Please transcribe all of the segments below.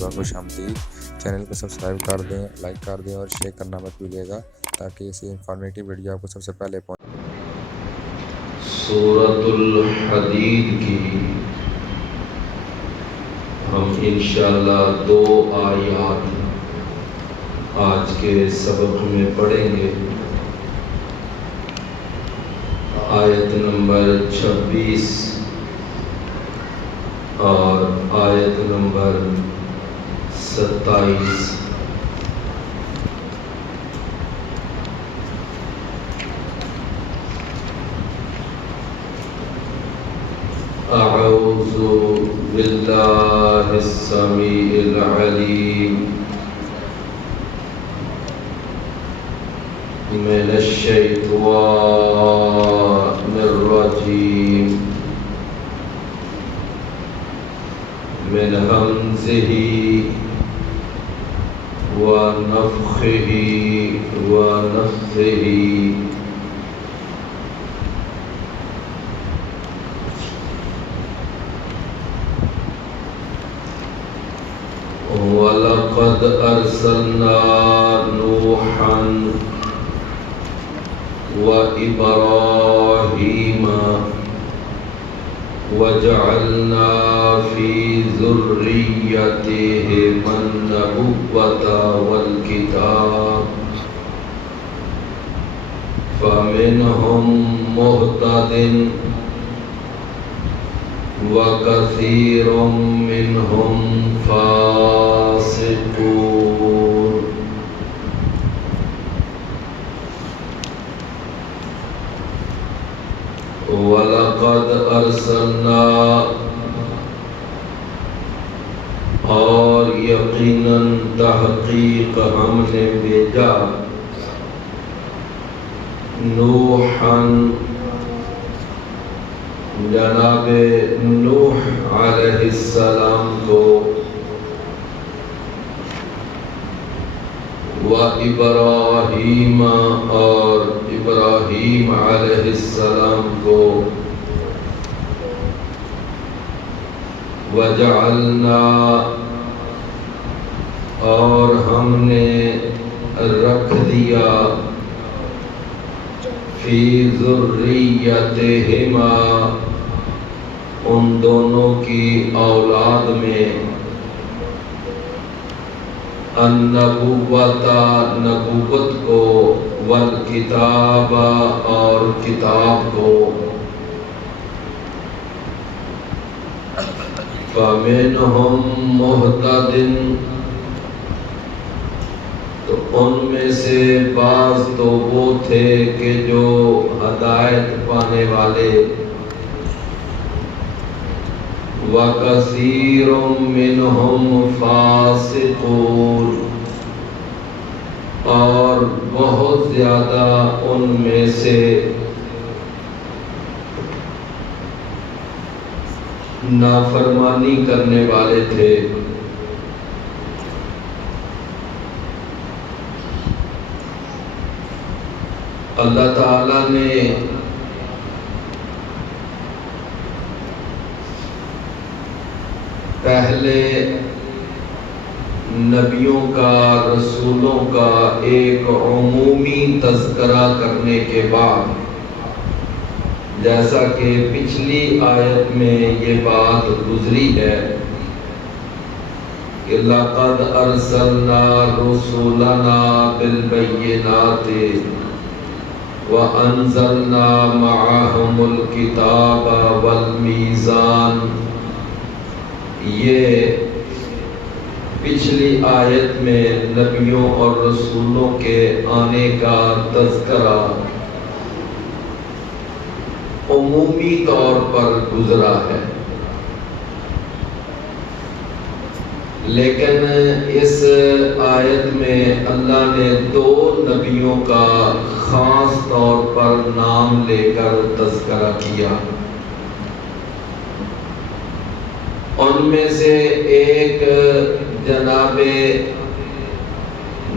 مرحبا، خوش آمدید۔ چینل کو سبسکرائب کر دیں، لائک کر دیں اور شیئر کرنا مت بھولیے گا تاکہ اسی انفارمیٹیو ویڈیو آپ کو سب سے پہلے پہنچے۔ سورۃ الحدید کی ہم انشاءاللہ 2 آیات آج کے سبق میں پڑھیں گے۔ آیت نمبر 26 اور آیت نمبر 27۔ اعوذ باللہ السمیع العلیم من الشیطان الرجیم من ہمزہ ونفخہ ونفثہ۔ وَلَقَدْ أَرْسَلْنَا نُوحًا وَإِبْرَاهِيمَ وَجَعَلْنَا فِي ذُرِّيَّتِهِمَا النُّبُوَّةَ وَالْكِتَابَ فَمِنْهُم مُّهْتَدٍ وَكَثِيرٌ مِّنْهُمْ فَاسِقُونَ۔ وَلَقَدْ أَرْسَلْنَا، اور یقیناً تحقیق ہم نے بھیجا، نوحًا، جناب نوح علیہ السلام کو، وَإِبْرَاهِيمَ، اور ابراہیم علیہ السلام کو، وَجَعَلْنَا، اور ہم نے رکھ دیا، فِي ذُرِّيَّتِهِمَا، ان دونوں کی اولاد میں، النبوۃ، نبوت کو، والکتاب، اور کتاب کو، فَمِنْهُم مُّهْتَدٍ، تو ان میں سے بعض تو وہ تھے کہ جو ہدایت پانے والے، وَكَثِيرٌ مِّنْهُمْ فَاسِقُونَ، اور بہت زیادہ ان میں سے نافرمانی کرنے والے تھے۔ اللہ تعالیٰ نے پہلے نبیوں کا، رسولوں کا ایک عمومی تذکرہ کرنے کے بعد، جیسا کہ پچھلی آیت میں یہ بات گزری ہے کہ لَقَدْ أَرْسَلْنَا رُسُلَنَا بِالْبَيِّنَاتِ وَأَنزَلْنَا مَعَهُمُ الْكِتَابَ وَالْمِيزَانَ، یہ پچھلی آیت میں نبیوں اور رسولوں کے آنے کا تذکرہ عمومی طور پر گزرا ہے، لیکن اس آیت میں اللہ نے 2 نبیوں کا خاص طور پر نام لے کر تذکرہ کیا۔ ان میں سے ایک جناب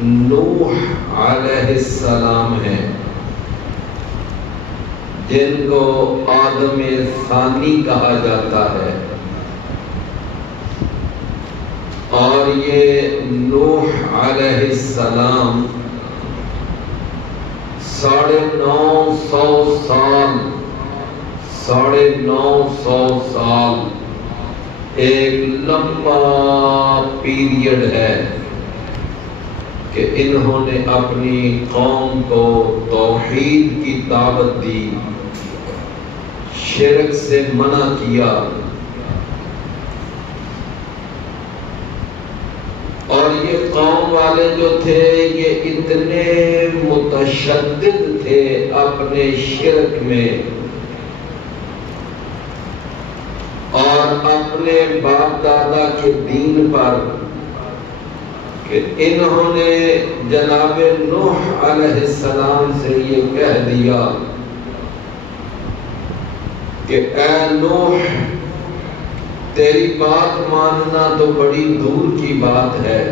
نوح علیہ السلام ہیں، جن کو آدم ثانی کہا جاتا ہے۔ اور یہ نوح علیہ السلام 950 سال 950 سال ایک لمبا پیریڈ ہے کہ انہوں نے اپنی قوم کو توحید کی دعوت دی، شرک سے منع کیا، اور یہ قوم والے جو تھے یہ اتنے متشدد تھے اپنے شرک میں اور اپنے باپ دادا کے دین پر کہ انہوں نے جناب نوح علیہ السلام سے یہ کہہ دیا کہ اے نوح، تیری بات ماننا تو بڑی دور کی بات ہے،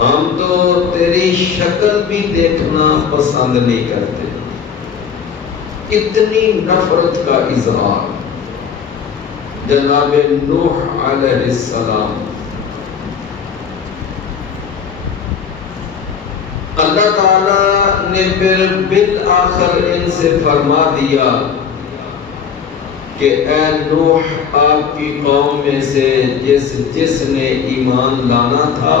ہم تو تیری شکل بھی دیکھنا پسند نہیں کرتے۔ اتنی نفرت کا اظہار جناب نوح علیہ السلام۔ اللہ تعالی نے پھر بالآخر ان سے فرما دیا کہ اے نوح، آپ کی قوم میں سے جس نے ایمان لانا تھا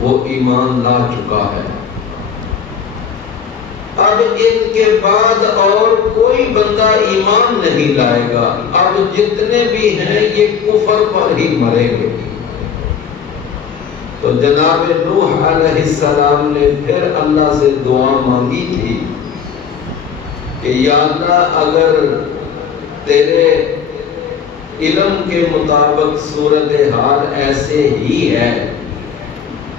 وہ ایمان لا چکا ہے، اب ان کے بعد اور کوئی بندہ ایمان نہیں لائے گا، اب جتنے بھی ہیں یہ کفر پر ہی مریں گے۔ تو جناب نوح علیہ السلام نے پھر اللہ سے دعا مانگی تھی کہ یا اللہ، اگر تیرے علم کے مطابق صورتحال ایسے ہی ہے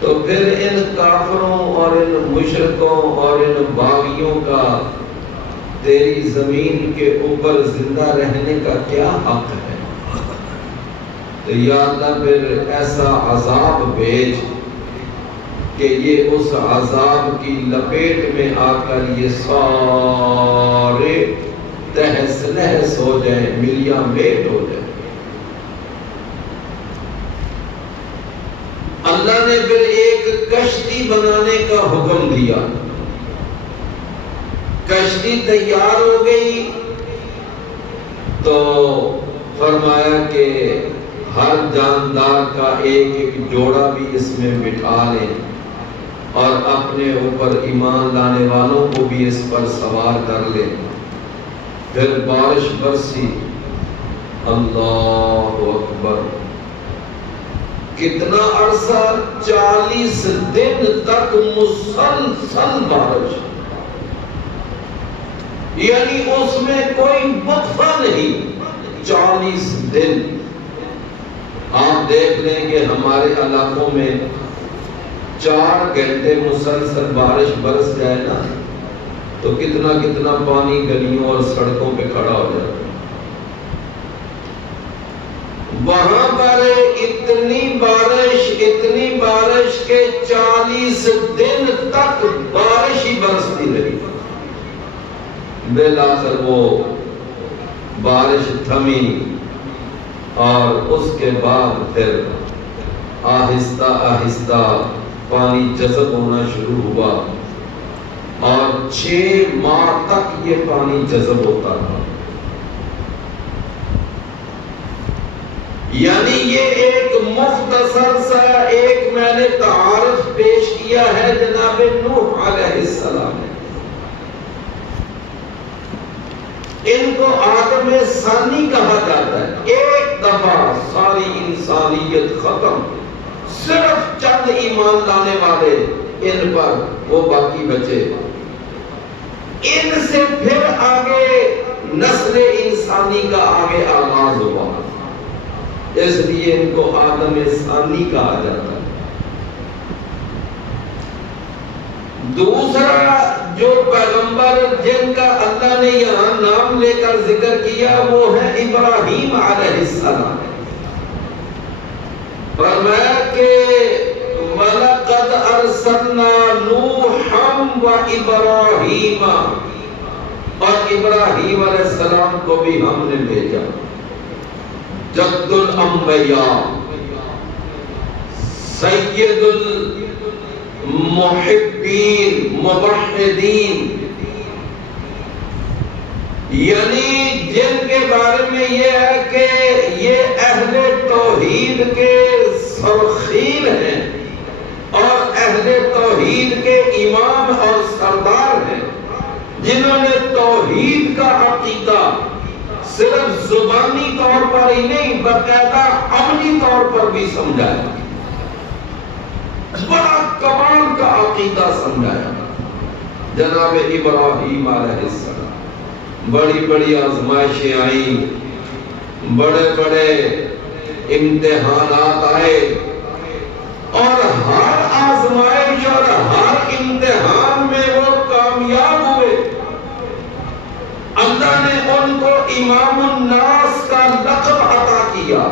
تو پھر ان کافروں اور ان مشرکوں اور ان باغیوں کا تیری زمین کے اوپر زندہ رہنے کا کیا حق ہے؟ تو یا اللہ پھر ایسا عذاب بھیج کہ یہ اس عذاب کی لپیٹ میں آ کر یہ سارے تہس نہس ہو جائیں، ملیاں میٹ ہو جائیں۔ اللہ نے پھر ایک کشتی بنانے کا حکم دیا، کشتی تیار ہو گئی تو فرمایا کہ ہر جاندار کا ایک ایک جوڑا بھی اس میں بٹھا لیں اور اپنے اوپر ایمان لانے والوں کو بھی اس پر سوار کر لیں۔ پھر بارش برسی، اللہ اکبر، کتنا عرصہ، 40 دن تک مسلسل بارش، یعنی اس میں کوئی وقفہ نہیں، 40 دن۔ آپ دیکھ لیں کہ ہمارے علاقوں میں 4 گھنٹے مسلسل بارش برس جائے نا تو کتنا کتنا پانی گلیوں اور سڑکوں پہ کھڑا ہو جائے۔ وہاں پر اتنی بارش کہ 40 دن تک بارش ہی برستی رہی۔ بالآخر وہ بارش تھمی اور اس کے بعد پھر آہستہ آہستہ پانی جذب ہونا شروع ہوا اور 6 ماہ تک یہ پانی جذب ہوتا رہا۔ یعنی یہ ایک مختصر سا ایک میں نے تعارف پیش کیا ہے جناب نوح علیہ السلام نے۔ ان کو آدم ثانی کہا جاتا ہے، ایک دفعہ ساری انسانیت ختم، صرف چند ایمان لانے والے ان پر وہ باقی بچے، ان سے پھر آگے نسل انسانی کا آگے آغاز ہوا، اس لیے ان کو آدم ثانی کہا جاتا ہے۔ دوسرا جو پیغمبر جن کا اللہ نے یہاں نام لے کر ذکر کیا وہ ہے ابراہیم علیہ السلام۔ فرمایا کہ وَلَقَدْ أَرْسَلْنَا نُوحًا وَإِبْرَاهِيمَ، اور ابراہیم علیہ السلام کو بھی ہم نے بھیجا۔ جد الانبیاء، سید المحبین موحدین، یعنی جن کے بارے میں یہ ہے کہ یہ اہل توحید کے سرخیل ہیں اور اہل توحید کے امام اور سردار ہیں، جنہوں نے توحید کا عقیدہ صرف زبانی طور پر ہی نہیں باقاعدہ عملی طور پر بھی سمجھایا، بڑا کمال کا عقیدہ سمجھایا۔ جناب ابراہیم علیہ السلام، بڑی بڑی آزمائشیں آئیں، بڑے بڑے امتحانات آئے، اور ہر آزمائش اور ہر امتحان میں وہ کامیاب ہوئے۔ اللہ نے ان کو امام الناس کا لقب عطا کیا۔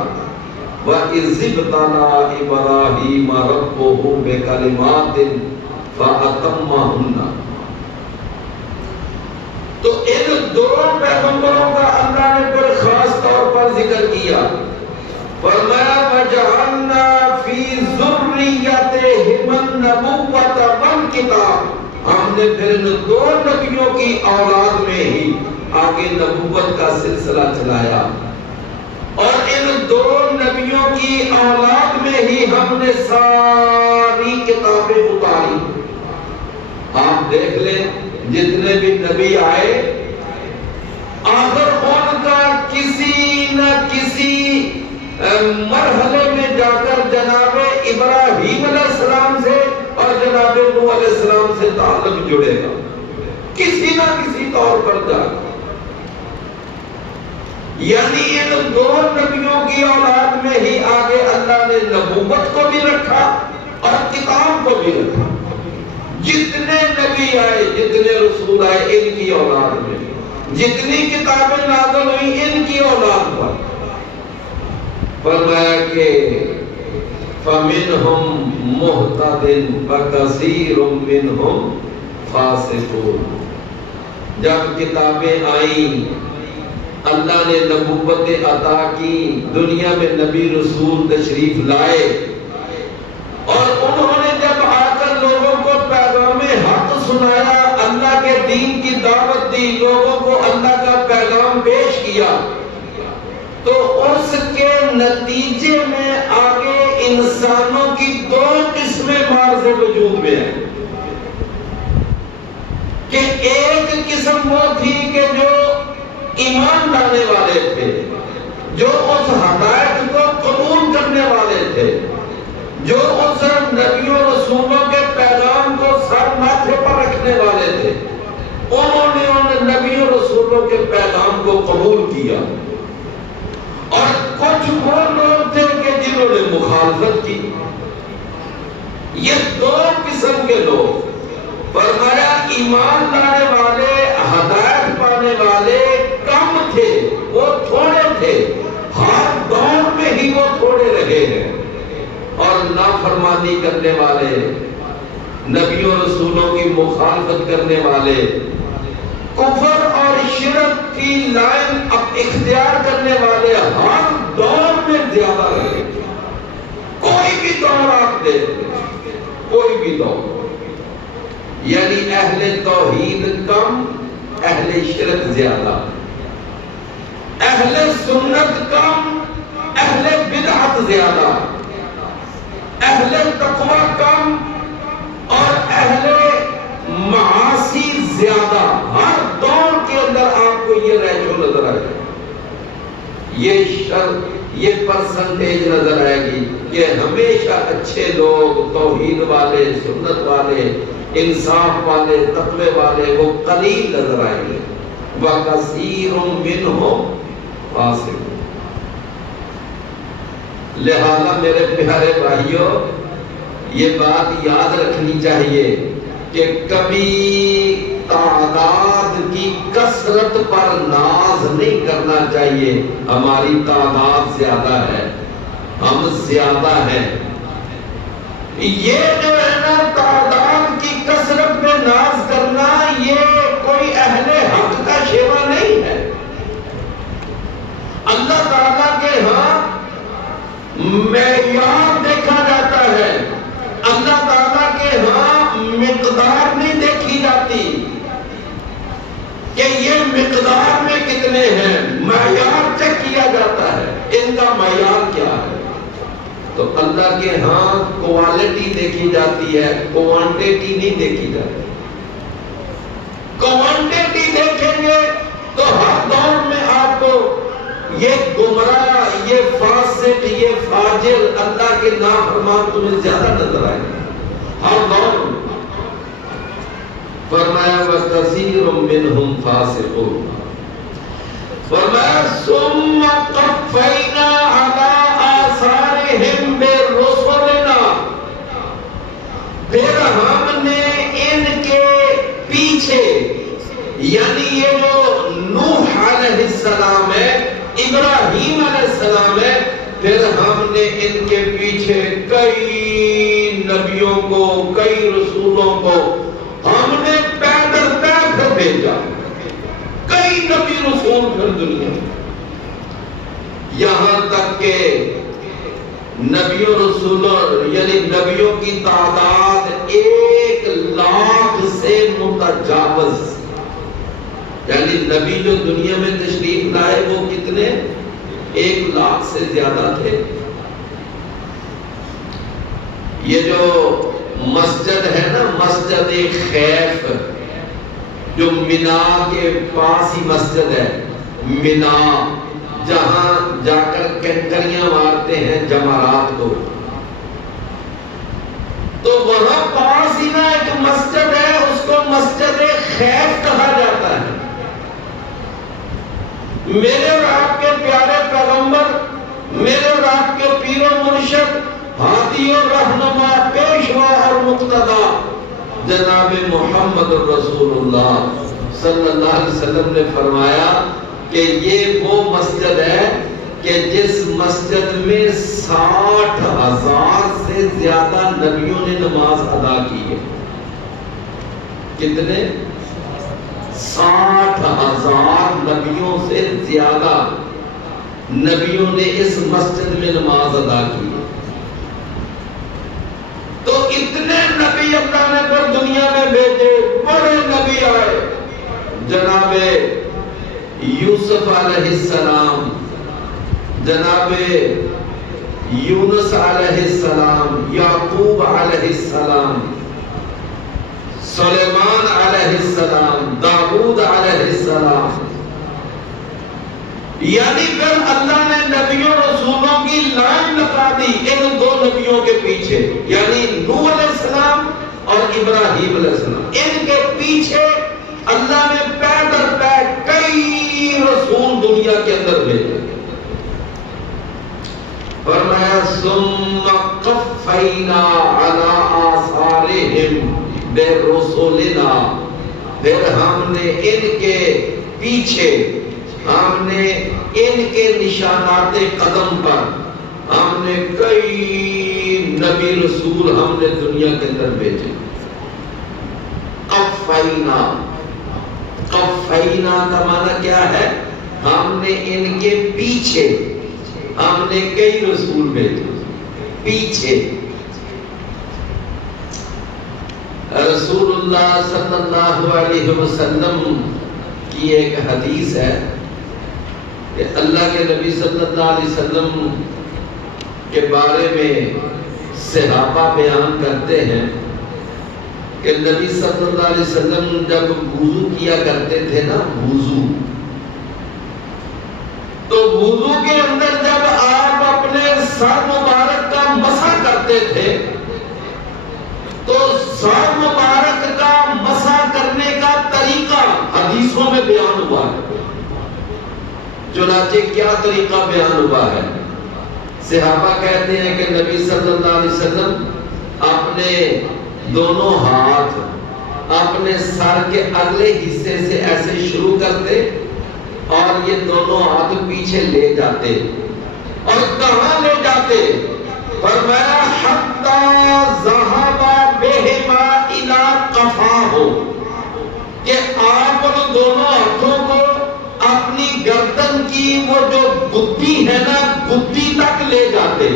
وَإِذِ ابْتَلَىٰ إِبْرَاهِيمَ رَبُّهُ بِكَلِمَاتٍ فَأَتَمَّهُنَّ۔ تو ان دو پیغمبروں کا اللہ نے پر خاص طور پر ذکر کیا، فرمایا وَجَعَلْنَا فِي ذُرِّيَّتِهِمَ النُّبُوَّةَ وَالْكِتَابَ۔ ہم نے پھر ان دو نبیوں کی اولاد میں ہی آگے نبوت کا سلسلہ چلایا، اور ان دو نبیوں کی اولاد میں ہی ہم نے ساری کتابیں اتاری۔ آپ دیکھ لیں جتنے بھی نبی آئے، آخر ان کا کسی نہ کسی مرحلے میں جا کر جناب ابراہیم علیہ السلام سے اور جناب نوح علیہ السلام سے تعلق جڑے گا، کسی نہ کسی طور پر جا کر۔ یعنی ان دو نبیوں کی اولاد میں ہی آگے اللہ نے نبوت کو بھی رکھا اور کتاب کو بھی رکھا۔ جتنے نبی آئے، جتنے رسول آئے، ان کی اولاد میں، جتنی کتابیں نازل ہوئی ان کی اولاد پر۔ فرمایا کہ فَمِنْهُمْ مُهْتَدٍ وَكَثِيرٌ مِّنْهُمْ فَاسِقُونَ۔ جب کتابیں آئیں، اللہ نے نبوت عطا کی، دنیا میں نبی رسول تشریف لائے، اور انہوں نے جب آ کر لوگوں کو پیغام حق سنایا، اللہ کے دین کی دعوت دی، لوگوں کو اللہ کا پیغام پیش کیا، تو اس کے نتیجے میں آگے انسانوں کی دو قسمیں معرض وجود میں ہیں، کہ ایک قسم وہ تھی کہ جو ایمان لانے والے تھے، جو اس ہدایت کو قبول کرنے والے تھے، جو اس نبیوں رسولوں کے پیغام کو سر ماتھے پر رکھنے والے تھے، انہوں نے ان نبیوں رسولوں کے پیغام کو قبول کیا، اور کچھ وہ لوگ تھے کہ جنہوں نے مخالفت کی۔ یہ دو قسم کے لوگ، فرمایا ایمان لانے والے، ہدایت پانے والے کم تھے، وہ تھوڑے تھے، ہر دور میں ہی وہ تھوڑے رہے ہیں، اور نافرمانی کرنے والے، نبیوں رسولوں کی مخالفت کرنے والے، کفر اور شرک کی لائن اختیار کرنے والے ہر دور میں زیادہ رہے۔ کوئی بھی دور آپ دیکھ لیں، کوئی بھی دور، یعنی اہل توحید کم، اہل شرک زیادہ، اہل سنت کم، اہل بدعت زیادہ، اہل تقوی کم اور اہل معاصی زیادہ۔ ہر دور کے اندر آپ کو یہ ریشو نظر آئے گا، یہ پرسنٹیج نظر آئے گی کہ ہمیشہ اچھے لوگ، توحید والے، سنت والے، انصاف والے، تقوی والے، وہ قلیل نظر آئیں گے۔ وَكَثِيرٌ مِّنْهُمْ فَاسِقُونَ۔ لہذا میرے پیارے بھائیوں، یہ بات یاد رکھنی چاہیے کہ کبھی تعداد کی کثرت پر ناز نہیں کرنا چاہیے۔ ہماری تعداد زیادہ ہے، ہم زیادہ ہیں، یہ جو ہے نا تعداد کی کثرت میں ناز کرنا، یہ کوئی اہل حق کا شیوا نہیں ہے۔ اللہ تعالیٰ کے ہاں معیار دیکھا جاتا ہے، اللہ تعالیٰ کے ہاں مقدار نہیں دیکھی جاتی کہ یہ مقدار میں کتنے ہیں، معیار چیک کیا جاتا ہے ان کا معیار کیا ہے۔ تو اللہ کے ہاں کوالٹی دیکھی جاتی ہے، کوانٹیٹی نہیں دیکھی جاتی۔ کوانٹیٹی دیکھیں گے تو ہر دور میں آپ کو یہ گمراہ، یہ فاسق، یہ فاجر، اللہ کے نافرمان تمہیں زیادہ نظر آئے ہر دور میں۔ فرمایا وَكَثِيرٌ مِّنْهُمْ فَاسِقُونَ، فرمایا ثُمَّ قَفَّيْنَا عَلَىٰ آثَارِهِمْ بِرُسُلِنَا، پھر ہم نے ان کے پیچھے، یعنی یہ جو نوح علیہ السلام ہے، ابراہیم علیہ السلام ہے، پھر ہم نے ان کے پیچھے کئی نبیوں کو، کئی رسولوں کو ہم نے پیدل پھر بھیجا، کئی نبی رسول پھر دنیا میں، یہاں تک کہ نبیوں رسولوں یعنی نبیوں کی تعداد 1,00,000 سے متجاوز، یعنی نبی جو دنیا میں تشریف لائے وہ کتنے، 1,00,000 سے زیادہ تھے۔ یہ جو مسجد ہے نا، مسجد خیف، جو مینا کے پاس ہی مسجد ہے، مینا، جہاں جا کر کنکریاں مارتے ہیں جمرات کو، تو وہاں پاس ہی نا ایک مسجد ہے، اس کو مسجد خیف کہا جاتا ہے۔ میرے اور آپ کے پیارے پیغمبر، میرے اور آپ کے پیر و مرشد، ہادی و رہنما، پیشوا اور مقتدا جناب محمد رسول اللہ صلی اللہ علیہ وسلم نے فرمایا کہ یہ وہ مسجد ہے کہ جس مسجد میں 60,000 سے زیادہ نبیوں نے نماز ادا کی ہے۔ کتنے؟ 60,000 نبیوں سے زیادہ نبیوں نے اس مسجد میں نماز ادا کی ہے۔ تو اتنے نبی اللہ نے پر دنیا میں بھیجے، بڑے نبی آئے، جناب یوسف علیہ السلام، جناب یونس علیہ السلام، یعقوب علیہ السلام، سلیمان علیہ السلام، داؤد علیہ السلام، یعنی پھر اللہ نے نبیوں رسولوں کی لائن لگا دی ان دو نبیوں کے پیچھے، یعنی نوح علیہ السلام اور ابراہیم علیہ السلام، ان کے پیچھے اللہ نے پے در پے کئی رسول دنیا کے اندر بھیجے۔ فرمایا ثم قفینا علی آثارہم برسولنا، پھر ہم نے ان کے پیچھے، ہم نے ان کے نشانات قدم پر ہم نے کئی نبی رسول ہم نے دنیا کے اندر بھیجے۔ قفینا، قفینا کا معنی کیا ہے؟ ہم نے ان کے پیچھے ہم نے کئی رسول بھیجے، پیچھے۔ رسول اللہ صلی اللہ علیہ وسلم کی ایک حدیث ہے کہ اللہ کے نبی صلی اللہ علیہ وسلم کے بارے میں صحابہ بیان کرتے ہیں کہ نبی صلی اللہ علیہ وسلم جب وضو کیا کرتے تھے نا، وضو، تو وضو کے اندر جب آپ اپنے سر مبارک کا مسح کرتے تھے تو سر مبارک کا مسح کرنے کا طریقہ حدیثوں میں بیان ہوا ہے۔ چنانچہ کیا طریقہ بیان ہوا ہے؟ صحابہ کہتے ہیں کہ نبی صلی اللہ علیہ وسلم اپنے دونوں ہاتھ اپنے سر کے اگلے حصے سے ایسے شروع کرتے اور یہ دونوں ہاتھ پیچھے لے جاتے، اور کہاں لے جاتے؟ فرمایا حتی ذہب بہما الی قفاہ، کہ آپ ان دونوں ہاتھوں کو اپنی گردن کی وہ جو گدی ہے نا، گدی تک لے جاتے،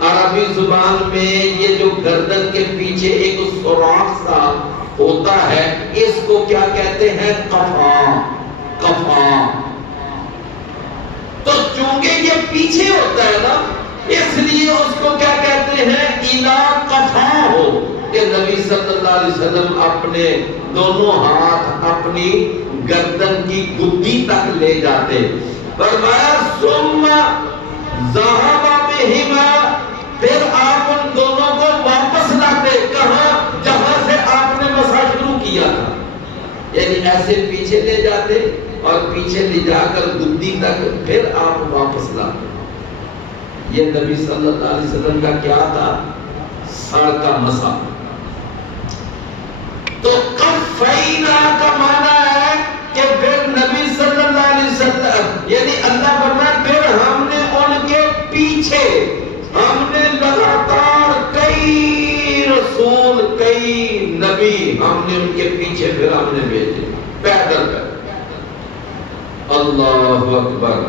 عربی زبان میں یہ جو گردن کے پیچھے ایک سوراخ سا ہوتا ہے اس کو کیا کہتے ہیں؟ قفا. قفا. تو چونکہ یہ پیچھے ہوتا ہے نا اس لیے اس کو کیا کہتے ہیں؟ الا قفا ہو، کہ نبی صلی اللہ علیہ وسلم اپنے دونوں ہاتھ اپنی گردن کی گدی تک لے جاتے. فرمایا ثم ذهب بهما، پھر آپ ان دونوں کو واپس لاتے. کہاں؟ جہاں سے آپ نے مسا شروع کیا تھا. یعنی ایسے پیچھے لے جاتے اور پیچھے لے جا کر گدی تک پھر آپ واپس لاتے. یہ نبی صلی اللہ علیہ وسلم کا کیا تھا؟ سر کا مسا. تو کفینا کا معنی ہے کہ پھر نبی صلی اللہ علیہ وسلم یعنی اللہ فرماتا پھر ہم نے ان کے پیچھے ہم نے لگاتار کئی رسول کئی نبی ہم نے ان کے پیچھے پھر ہم نے بھیجے پیدل کر. اللہ اکبر.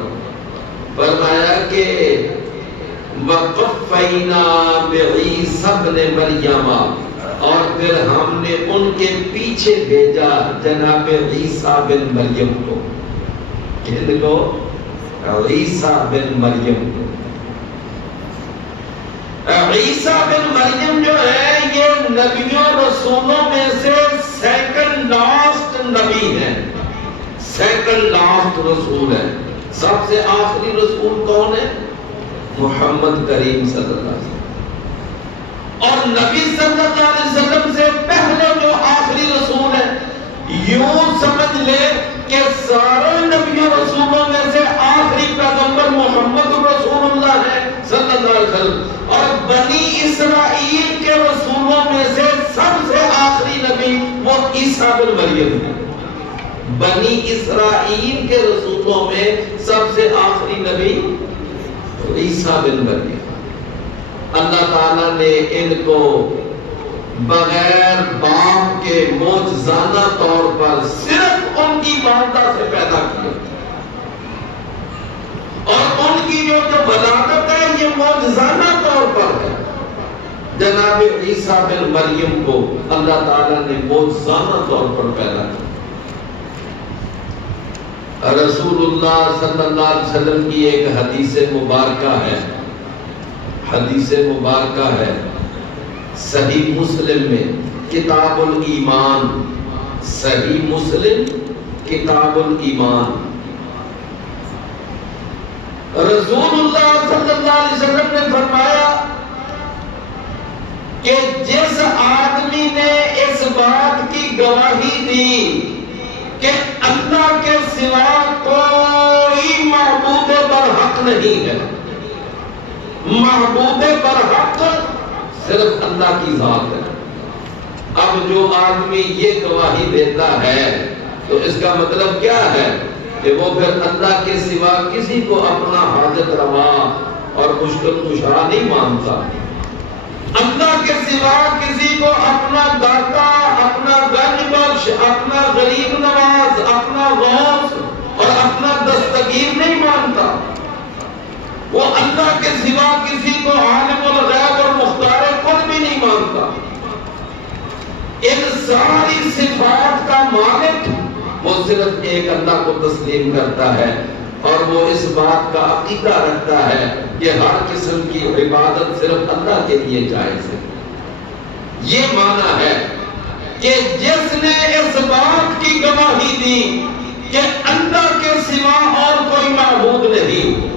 فرمایا کہ وَقَفَّيْنَا بِعِيسَى ابْنِ مَرْيَمَ، اور پھر ہم نے ان کے پیچھے بھیجا جناب عیسیٰ بن مریم کو. کن کو؟ عیسیٰ بن مریم کو. عیسیٰ بن مریم جو ہے یہ نبیوں رسولوں میں سے سیکنڈ لاسٹ نبی ہے. سیکنڈ لاسٹ رسول ہے. سب سے آخری رسول کون ہے؟ محمد کریم صلی اللہ علیہ وسلم. اور نبی صلی اللہ علیہ وسلم سے پہلے جو آخری رسول ہے یوں سمجھ لے کہ سارے نبیوں رسولوں میں سے آخری پیغمبر محمد رسول اللہ ہے صلی اللہ علیہ وسلم. اور بنی اسرائیل کے رسولوں میں سے سب سے آخری نبی وہ عیسیٰ بن مریم ہے. بنی اسرائیل کے رسولوں میں سب سے آخری نبی عیسیٰ بن مریم. اللہ تعالیٰ نے ان کو بغیر باپ کے معجزانہ طور پر صرف ان کی والدہ سے پیدا کیا، اور ان کی جو ولادت ہے یہ معجزانہ طور پر ہے. جناب عیسیٰ بن مریم کو اللہ تعالیٰ نے معجزانہ طور پر پیدا کیا. رسول اللہ صلی اللہ علیہ وسلم کی ایک حدیث مبارکہ ہے. حدیث مبارکہ ہے صحیح مسلم میں کتاب الایمان. صحیح مسلم کتاب الایمان. رسول اللہ صلی اللہ علیہ وسلم نے فرمایا کہ جس آدمی نے اس بات کی گواہی دی کہ اللہ کے سوا کوئی معبود برحق نہیں ہے، معبود برحق صرف اللہ کی ذات ہے. اب جو آدمی یہ گواہی دیتا ہے تو اس کا مطلب کیا ہے کہ وہ پھر اللہ کے سوا کسی کو اپنا حاجت روا اور مشکل کشا نہیں مانتا. اللہ کے سوا کسی کو اپنا داتا، اپنا گنج بخش، اپنا غریب نواز، اپنا غوث اور اپنا دستگیر نہیں مانتا. وہ اللہ کے سوا کسی کو عالم الغیب اور مختار کل بھی نہیں مانتا. ان ساری صفات کا مالک وہ صرف ایک اللہ کو تسلیم کرتا ہے، اور وہ اس بات کا عقیدہ رکھتا ہے کہ ہر قسم کی عبادت صرف اللہ کے لیے جائز ہے. یہ معنی ہے کہ جس نے اس بات کی گواہی دی کہ اللہ کے سوا اور کوئی معبود نہیں،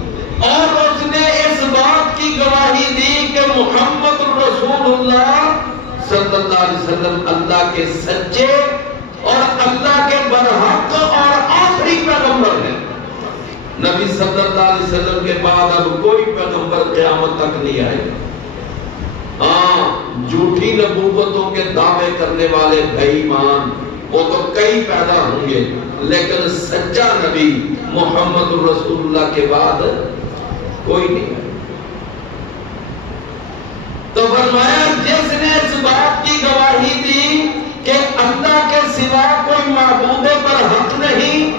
اور اس نے اس بات کی گواہی دی کہ محمد رسول اللہ صلی اللہ علیہ وسلم اللہ کے سچے اور اللہ کے برحق اور آخری پیغمبر ہیں. نبی صلی اللہ علیہ وسلم کے بعد اب کوئی پیغمبر قیامت تک نہیں آئے. ہاں جھوٹی نبوتوں کے دعوے کرنے والے بے ایمان وہ تو کئی پیدا ہوں گے، لیکن سچا نبی محمد رسول اللہ کے بعد کوئی نہیں. تو فرمایا جس نے اس بات کی گواہی دی کہ اللہ کے سوا کوئی معبود برحق نہیں.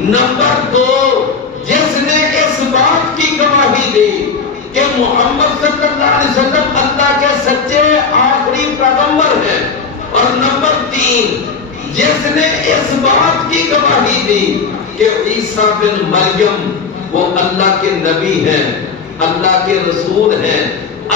نمبر 2 جس نے اس بات کی گواہی دی کہ محمد صلی اللہ علیہ وسلم اللہ کے سچے آخری پیغمبر ہیں. اور نمبر 3 جس نے اس بات کی گواہی دی کہ عیسیٰ بن مریم وہ اللہ کے نبی ہیں، اللہ کے رسول ہیں،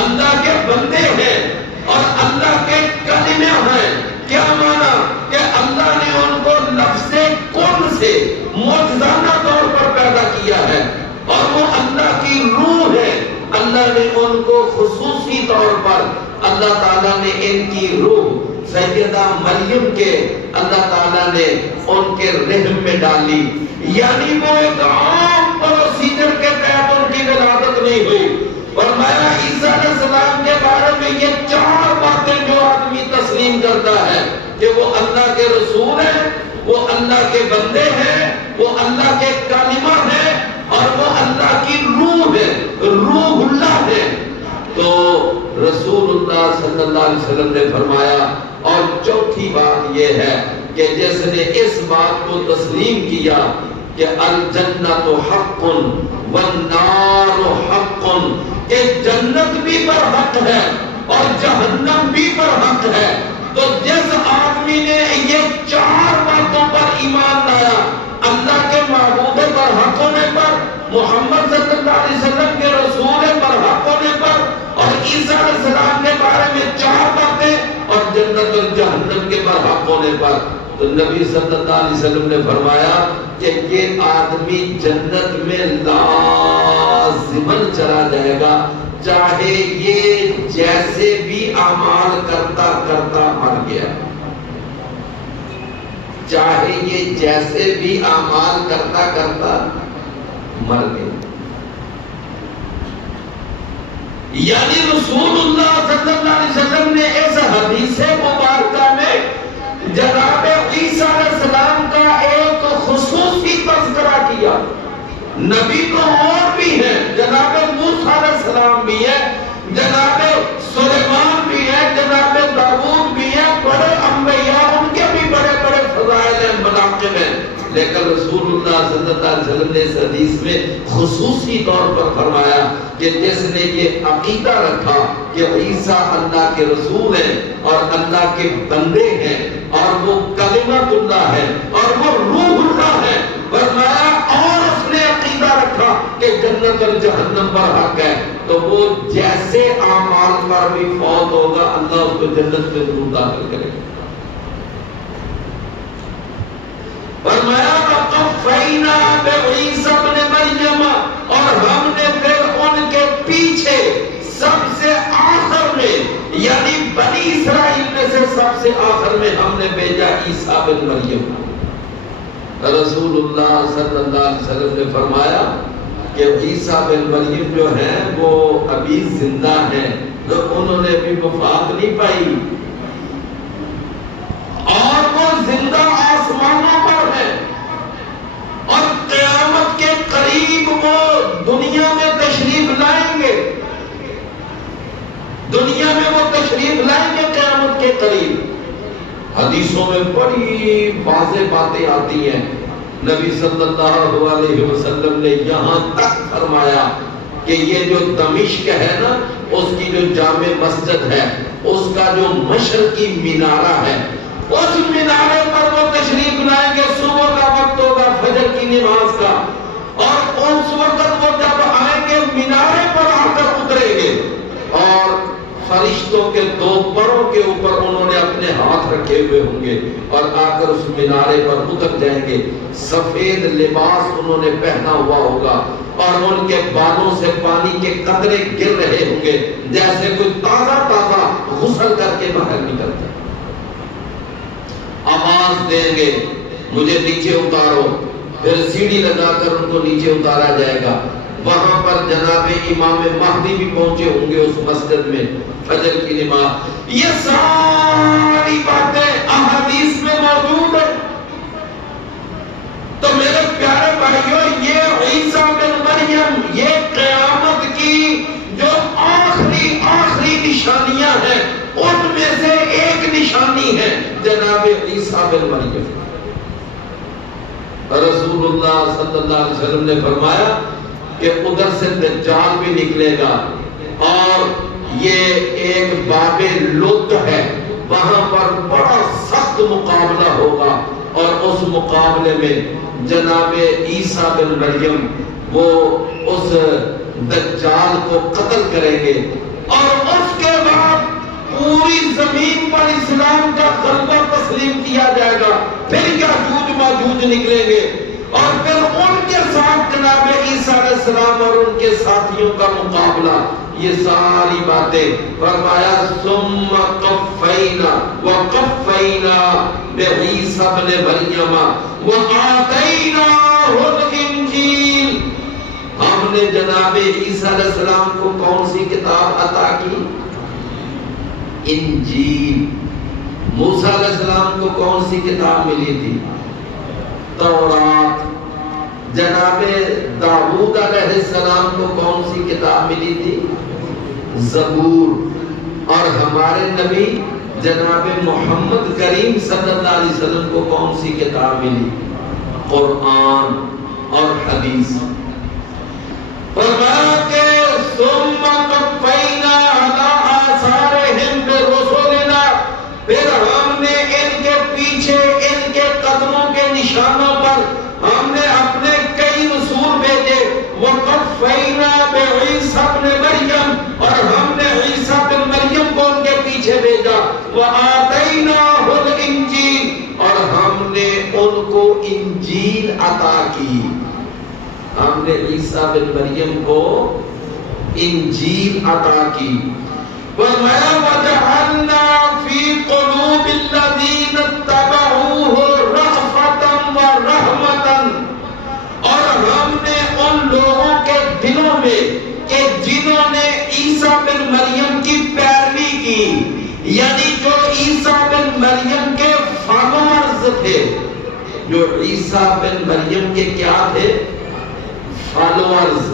اللہ کے بندے ہیں اور اللہ کے کلمے ہیں. کیا مانا؟ کہ اللہ نے ان کو لفظ کن سے معجزانہ طور پر پیدا کیا ہے اور وہ اللہ کی روح ہے. اللہ نے ان کو خصوصی طور پر اللہ تعالیٰ نے ان کی روح سیدہ مریم کے اللہ تعالیٰ نے ان کے رحم میں ڈالی. یعنی وہ ایک عام پروسیجر کے تحت ان کی ولادت نہیں ہوئی. فرمایا عیسیٰ علیہ السلام کے بارے میں یہ 4 باتیں جو آدمی تسلیم کرتا ہے کہ وہ اللہ کے رسول ہیں، وہ اللہ کے بندے ہیں، وہ اللہ کے کلمہ ہیں اور وہ اللہ کی روح ہے، روح اللہ ہے. تو رسول اللہ صلی اللہ علیہ وسلم نے فرمایا. اور چوتھی بات یہ ہے کہ جس نے اس بات کو تسلیم کیا کہ الجنت حق والنار حق، کہ جنت بھی پر حق ہے اور جہنم بھی پر حق ہے. تو جس آدمی نے یہ 4 باتوں پر ایمان لایا، اللہ کے معبود پر حق ہونے پر، محمد صلی اللہ علیہ وسلم کے رسول پر حق ہونے پر اور عیسیٰ علیہ السلام کے بارے میں 4 باتیں اور جنت اور جہنم کے پر حق ہونے پر، تو نبی صلی اللہ علیہ وسلم نے فرمایا کہ یہ آدمی جنت میں لازماً چلا جائے گا، چاہے یہ جیسے بھی اعمال کرتا کرتا مر گیا، چاہے یہ جیسے بھی اعمال کرتا کرتا مر گیا. یعنی رسول اللہ صلی اللہ علیہ وسلم نے اس حدیث مبارکہ میں جناب عیسیٰ علیہ السلام کا ایک خصوصی تذکرہ کیا. نبی تو اور بھی ہیں، جناب موسیٰ علیہ السلام بھی ہے، جناب سلیمان بھی ہے، جناب داؤد بھی ہے، بڑے انبیاء ان کے بھی بڑے بڑے فضائل ہیں، مناقب ہیں. لیکن رسول اللہ صلی اللہ علیہ وسلم نے اس حدیث میں خصوصی طور پر فرمایا کہ جس نے یہ عقیدہ رکھا کہ عیسیٰ اللہ کے رسول ہیں اور اللہ کے بندے ہیں اور وہ کلمۃ اللہ ہے اور وہ روح اللہ ہے، فرمایا اور اس نے عقیدہ رکھا کہ جنت اور جہنم پر حق ہے، تو وہ جیسے اعمال پر بھی فوت ہوگا اللہ اس کو جنت میں ضرور داخل کرے گا. فرمایا وَقَفَّيْنَا بِعِيسَى ابْنِ مَرْيَمَ، اور ہم نے پھر ان کے پیچھے سب سے آخر میں یعنی بنی اسرائیل میں سے سب سے آخر میں ہم نے بھیجا عیسیٰ بن مریم. رسول اللہ صلی اللہ علیہ وسلم نے فرمایا کہ عیسیٰ بن مریم جو ہیں وہ ابھی زندہ ہیں، تو انہوں نے بھی وفات نہیں پائی اور وہ زندہ آسمانوں پر ہے اور قیامت کے قریب وہ دنیا میں تشریف لائیں گے، دنیا میں وہ تشریف لائیں گے قیامت کے قریب. حدیثوں میں بڑی واضح باتیں آتی ہیں. نبی صلی اللہ علیہ وسلم نے یہاں تک فرمایا کہ یہ جو دمشق ہے نا، اس کی جو جامع مسجد ہے، اس کا جو مشرقی مینارہ ہے، اس مینارے پر وہ تشریف لائیں گے. صبح کا وقت ہوگا فجر کی نماز کا، اور اس وقت وہ جب آئیں گے مینارے پر آ کر اتریں گے اور فرشتوں کے 2 پروں کے اوپر انہوں نے اپنے ہاتھ رکھے ہوئے ہوں گے اور آ کر اس مینارے پر اتر جائیں گے. سفید لباس انہوں نے پہنا ہوا ہوگا اور ان کے بالوں سے پانی کے قطرے گر رہے ہوں گے جیسے کوئی تازہ تازہ غسل کر کے باہر نکلتا. آواز دیں گے مجھے نیچے اتارو، پھر سیڑھی لگا کر ان کو نیچے اتارا جائے گا. وہاں پر جناب امام مہدی بھی پہنچے ہوں گے اس مسجد میں فجر کی نماز. یہ ساری باتیں احادیث میں موجود ہیں. تو میرے پیارے بھائیوں، یہ عیسیٰ بن مریم یہ قیامت کی جو آخری نشانیاں ہیں ان میں سے ایک نشانی ہے جناب عیسیٰ بن مریم. رسول اللہ صلی اللہ علیہ وسلم نے فرمایا کہ ادھر سے دجال بھی نکلے گا اور یہ ایک باب لط ہے، وہاں پر بڑا سخت مقابلہ ہوگا، اور اس مقابلے میں جناب عیسیٰ بن مریم وہ اس دجال کو قتل کریں گے، اور اس کے بعد پوری زمین پر اسلام کا غلبہ تسلیم کیا جائے گا، پھر یاجوج ماجوج نکلیں گے، اور پھر ان کے ساتھ جناب عیسیٰ علیہ السلام اور ان کے ساتھیوں کا مقابلہ۔ یہ ساری باتیں فرمایا ثم قفینا وقفینا بعیسیٰ ابن مریم وآتیناہ الانجیل، ہم نے جناب عیسیٰ علیہ السلام کو کون سی کتاب عطا کی؟ انجیل۔ موسیٰ علیہ السلام کو کون سی کتاب ملی تھی؟ تورات۔ جناب داؤد علیہ السلام کو کون سی کتاب ملی تھی؟ زبور۔ اور ہمارے نبی جناب محمد کریم صلی اللہ علیہ وسلم کو کون سی کتاب ملی؟ قرآن اور حدیث۔ فرمایا کہ ثم قفینا علی آثارہم برسولنا، پھر ہم نے ان کے پیچھے ان کے قدموں کے نشانوں پر ہم نے اپنے کئی رسول بھیجے، وقفینا بعیسیٰ ابن مریم، اور ہم نے عیسیٰ بن مریم کو ان کے پیچھے بھیجا، وآتیناہ الانجیل، اور ہم نے ان کو انجیل عطا کی۔ ہم نے عیسیٰ بن مریم کو انجیل عطا کی۔ فرمایا وجعلنا فی قلوب الذین اتبعوہ رأفۃ ورحمۃ، اور ہم نے ان لوگوں کے دلوں میں کہ جنہوں نے عیسیٰ بن مریم کی پیروی کی، یعنی جو عیسیٰ بن مریم کے فالوورز تھے، جو عیسیٰ بن مریم کے کیا تھے؟ فالوورز،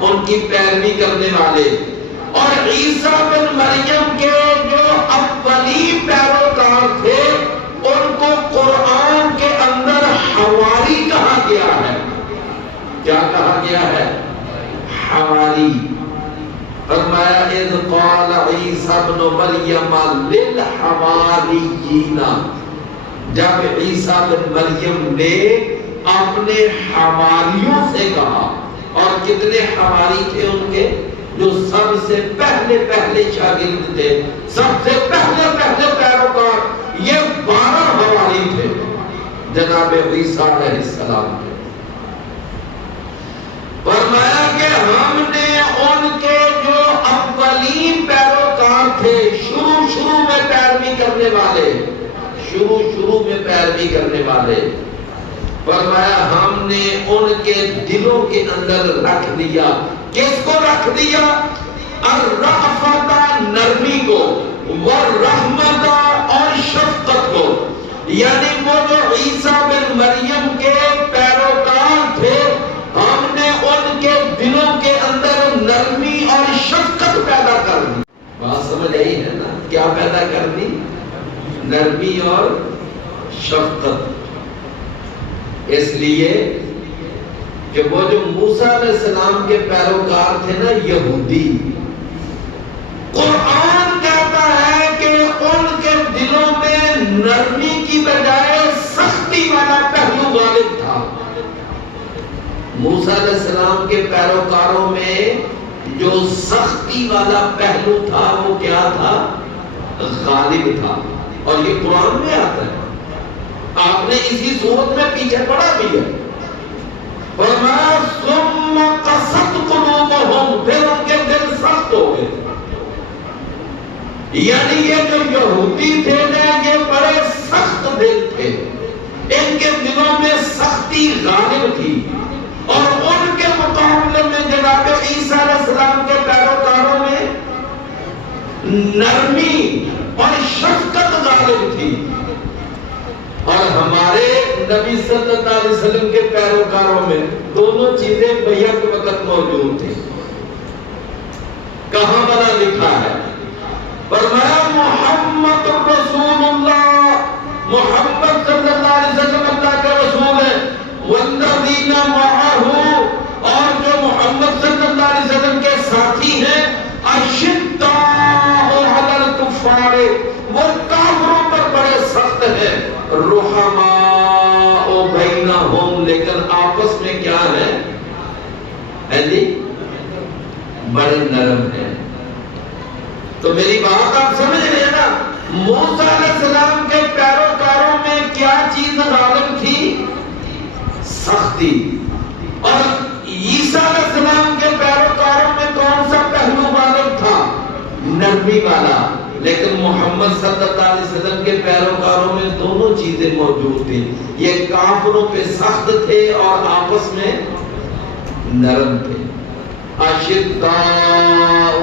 ان کی پیروی کرنے والے، اور عیسیٰ بن مریم کے جو اولی پیروکار تھے ان کو قرآن کے اندر حواری کہا گیا ہے۔ کیا کہا گیا ہے؟ حواری۔ فرمایا اذ قال عیسیٰ ابن مریم للحواریین، جب عیسیٰ بن مریم نے اپنے حواریوں سے کہا، اور کتنے حواری تھے ان کے؟ جو سب سے پہلے شاگرد تھے، سب سے پہلے پیروکار، یہ 12 حواری تھے جناب عیسیٰ علیہ السلام کے۔ فرمایا کہ ہم نے ان کے جو اولین پیروکار تھے، شروع میں پیروی کرنے والے، فرمایا ہم نے ان کے دلوں کے اندر رکھ دیا۔ کس کو رکھ دیا؟ الرأفت، نرمی کو، والرحمت، اور شفقت کو، یعنی وہ جو عیسیٰ بن مریم کے پیروکار تھے، ہم نے ان کے دلوں کے اندر نرمی اور شفقت پیدا کر دی۔ بات سمجھ آئی ہے نا؟ کیا پیدا کر دی؟ نرمی اور شفقت۔ اس لیے کہ وہ جو موسیٰ علیہ السلام کے پیروکار تھے نا، یہودی، قرآن کہتا ہے کہ ان کے دلوں میں نرمی کی بجائے سختی والا پہلو غالب تھا۔ موسیٰ علیہ السلام کے پیروکاروں میں جو سختی والا پہلو تھا وہ کیا تھا؟ غالب تھا، اور یہ قرآن میں آتا ہے، آپ نے اسی صورت میں پیچھے پڑھا بھی ہے۔ فرمایا ثم قست قلوبہم، پھر ان کے دل سخت ہو گئے، یعنی یہ جو یہودی تھے نا، یہ بڑے سخت دل تھے، ان کے دلوں میں سختی غالب تھی، اور ان کے مقابلے میں جناب عیسیٰ علیہ السلام کے پیروکاروں میں نرمی اور شفقت غالب تھی، اور ہمارے نبی صلی اللہ علیہ وسلم کے پیروکاروں میں دونوں چیزیں بیک وقت موجود تھیں۔ کہاں بنا لکھا ہے؟ فرمایا محمد رسول اللہ، محمد صلی اللہ علیہ وسلم اللہ کا رسول ہے، والذین معہ، اور جو محمد صلی اللہ علیہ وسلم کے ساتھی ہیں، لیکن آپس میں کیا ہے جی بڑے نرم ہیں. تو میری بات آپ سمجھ رہے ہیں نا؟ موسیٰ علیہ السلام کے پیروکاروں میں کیا چیز غالب تھی؟ سختی. اور عیسیٰ علیہ السلام کے پیروکاروں میں کون سا پہلو غالب تھا؟ نرمی والا. لیکن محمد صلی اللہ علیہ وسلم کے پیروکاروں میں دونوں چیزیں موجود تھیں. یہ کافروں پہ سخت تھے اور آپس میں نرم تھے. اشداء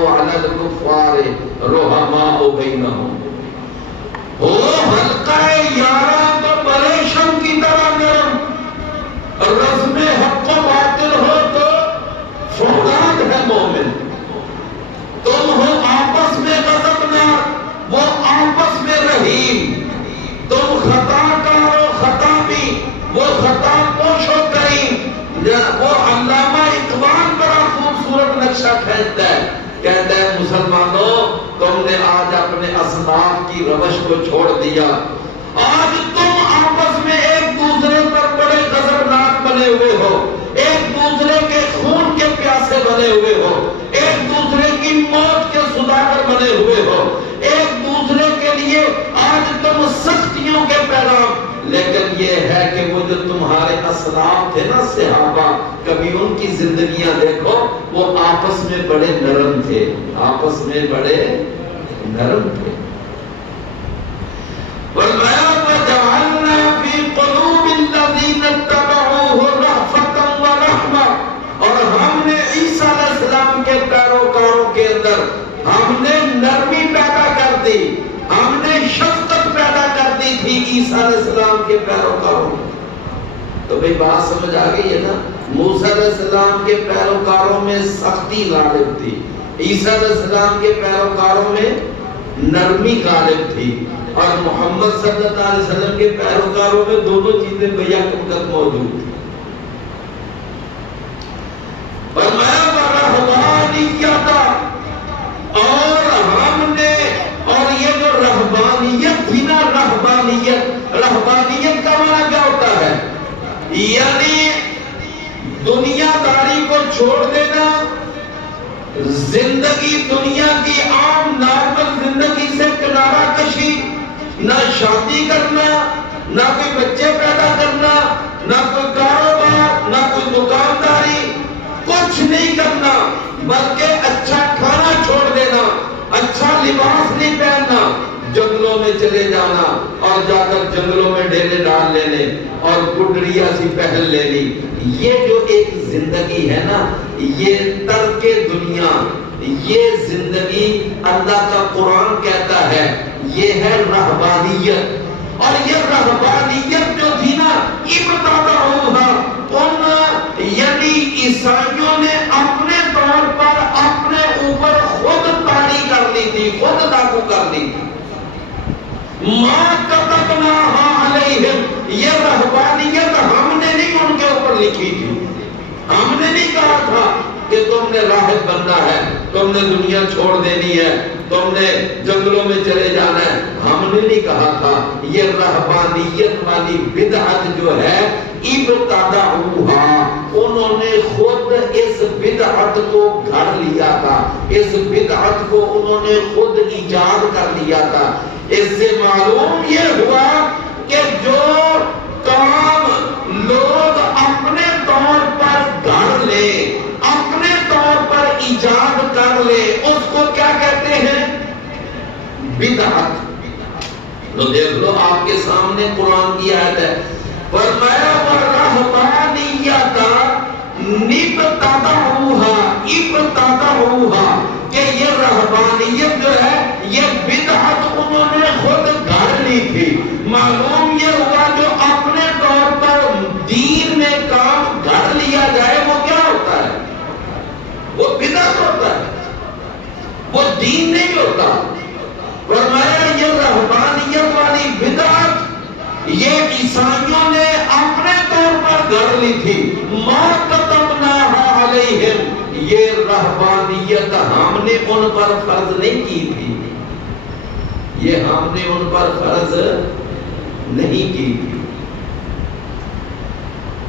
علی الکفار رحماء بینہم. وہ حلقہ یاراں تو پریشان کی طرح نرم. رزم حق و باطل ہو تو فولاد ہے مومن. تم ہو آپس میں غضبناک، وہ آپس میں رحیم. تم خطا کار و خطا بھی، وہ خطا پوش و کریم. وہ علامہ اقبال بڑا خوبصورت نقشہ کھینچتا ہے، کہتا ہے مسلمانوں تم نے آج اپنے اسلاف کی روش کو چھوڑ دیا. آج تم آپس میں ایک دوسرے پر بڑے غضبناک بنے ہوئے ہو، ایک دوسرے کے خون کے پیاسے بنے ہوئے ہو، ایک دوسرے کی موت کے سوداگر بنے ہوئے ہو، ایک دوسرے کے لیے آج تم سختیوں کے پیغام. لیکن یہ ہے کہ وہ جو تمہارے اسلاف تھے نا صحابہ، کبھی ان کی زندگیاں دیکھو، وہ آپس میں بڑے نرم تھے، آپس میں بڑے نرم تھے. فرمایا وَجَعَلْنَا فِي قُلُوبِ الَّذِينَ اتَّبَعُوهُ رَأْفَةً وَرَحْمَةً. اور ہم نے عیسیٰ علیہ السلام کے پیروکاروں کے اندر ہم نے نرمی پیدا کر دی، ہم نے شفقت پیدا کر دی تھی عیسیٰ علیہ السلام کے پیروکاروں میں. تو بھئی بات سمجھ آ گئی ہے نا؟ موسیٰ علیہ السلام کے پیروکاروں میں سختی غالب تھی، عیسیٰ علیہ السلام کے پیروکاروں میں نرمی غالب تھی، اور محمد صلی اللہ علیہ وسلم کے پیروکاروں میں دونوں چیزیں بیک موجود تھی. فرمایا وَرَحْمَانِيَّةً. اور ہم نے، اور یہ جو رہبانیت تھی نا، رہبانیت کا معنی کیا ہوتا ہے؟ یعنی دنیا داری کو چھوڑ دینا، زندگی دنیا کی عام نارمل زندگی سے کنارہ کشی، نہ شادی کرنا، نہ کوئی بچے پیدا کرنا، نہ کوئی کاروبار، نہ کوئی دکانداری، کچھ نہیں کرنا، بلکہ اچھا کھانا چھوڑ دینا، اچھا لباس نہیں پہننا، جنگلوں میں چلے جانا اور جا کر جنگلوں میں ڈیرے ڈال لینے اور گڈریا سی پہن لینی. یہ جو ایک زندگی ہے نا، یہ ترک دنیا، یہ زندگی اللہ کا قرآن کہتا ہے یہ ہے رہبانیت. اور یہ رہبانیت جو تھی نا، ابتدعوها، ان یعنی عیسائیوں نے اپنے طور پر اپنے اوپر خود طاری کر لی تھی، خود لاگو کر لی تھی. ما كتبناها علیہم، یہ رہبانیت ہم نے نہیں ان کے اوپر لکھی تھی. ہم نے نہیں کہا تھا کہ تم نے راہب بننا ہے، تم نے دنیا چھوڑ دینی ہے، تم نے جنگلوں میں چلے جانا ہے. ہم نے نہیں کہا تھا. یہ رہبانیت والی بدعت جو ہے، ابتدعوها، انہوں نے خود اس بدعت کو گھڑ لیا تھا، اس بدعت کو انہوں نے خود ایجاد کر لیا تھا. اس سے معلوم یہ ہوا کہ جو کام لوگ اپنے طور پر گھڑ لے، اپنے طور پر ایجاد کر لے، اس کو کیا کہتے ہیں؟ بدعت. تو دیکھ لو آپ کے سامنے قرآن کی آیت ہے، فرمایا وَالرَّحْمَانِيَّةَ ابتدعوها، کہ یہ رہبانیت جو ہے یہ بدعت انہوں نے خود گھڑ لی تھی. معلوم یہ ہوا جو اپنے طور پر دین میں کام گھڑ لیا جائے وہ کیا ہوتا ہے؟ وہ بدعت ہوتا ہے، وہ دین نہیں ہوتا. فرمایا یہ رہبانیت والی بدعت یہ عیسائیوں نے اپنے طور پر گھڑ لی تھی. ما كتبناها علیہم، یہ رہبانیت ہم نے ان پر فرض نہیں کی تھی، یہ ہم نے ان پر فرض نہیں کی تھی.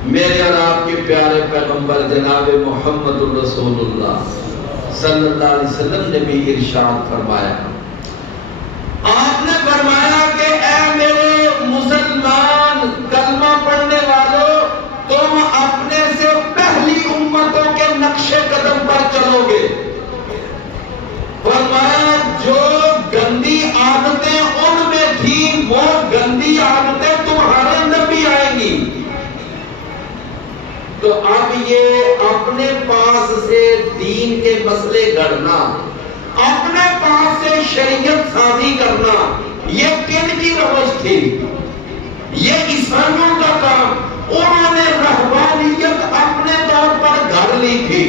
میرے اور آپ کے پیارے پیغمبر جناب محمد الرسول اللہ صلی اللہ علیہ وسلم نے بھی ارشاد فرمایا. آپ نے فرمایا کہ اے میرے مسلمان کلمہ پڑھنے والوں، تم اپنے سے پہلی امتوں کے نقش قدم پر چلو گے. فرمایا جو گندی عادتیں ان میں تھیں وہ گندی عادتیں تمہارے اندر بھی آئیں گی. تو اب یہ اپنے پاس سے دین کے مسئلے گھڑنا، اپنے پاس سے شریعت سازی کرنا، یہ کن کی روش تھی؟ یہ عیسائیوں کا کام. انہوں نے رہبانیت اپنے طور پر گھڑ لی تھی.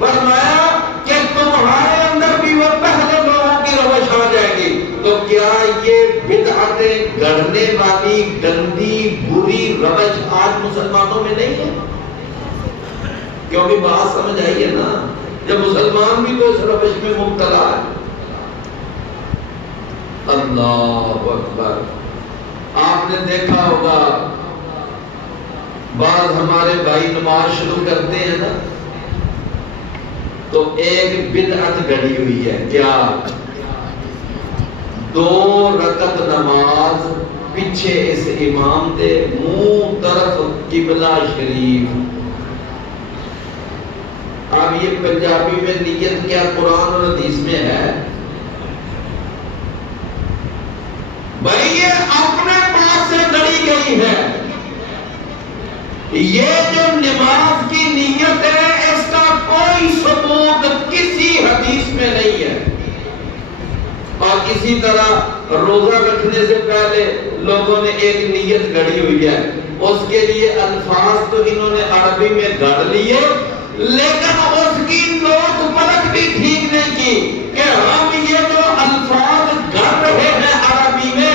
فرمایا کہ تمہارے اندر بھی وہ پہلے لوگوں کی روش آ جائے گی. تو کیا یہ بدعتیں گھڑنے والی گندی بری روش آج مسلمانوں میں نہیں ہے؟ کیونکہ بات سمجھ آئی ہے نا، جب مسلمان بھی تو اس روش میں مبتلا ہے. اللہ اکبر. آپ نے دیکھا ہوگا بعض ہمارے بھائی نماز شروع کرتے ہیں نا تو ایک بدعت گڑی ہوئی ہے. کیا؟ 2 رکعت نماز پیچھے اس امام دے منہ طرف قبلہ شریف. اب یہ پنجابی میں نیت کیا قرآن اور حدیث میں ہے؟ بھائی یہ اپنے پاس سے گڑی گئی ہے. یہ جو نماز کی نیت ہے اس کا کوئی ثبوت کسی حدیث میں نہیں ہے. اور اسی طرح روزہ رکھنے سے پہلے لوگوں نے ایک نیت گڑی ہوئی ہے. اس کے لیے الفاظ تو انہوں نے عربی میں گھڑ لیے، لیکن اس کی نوک پلک بھی ٹھیک نہیں کی کہ ہم یہ جو الفاظ گھڑ رہے ہیں عربی میں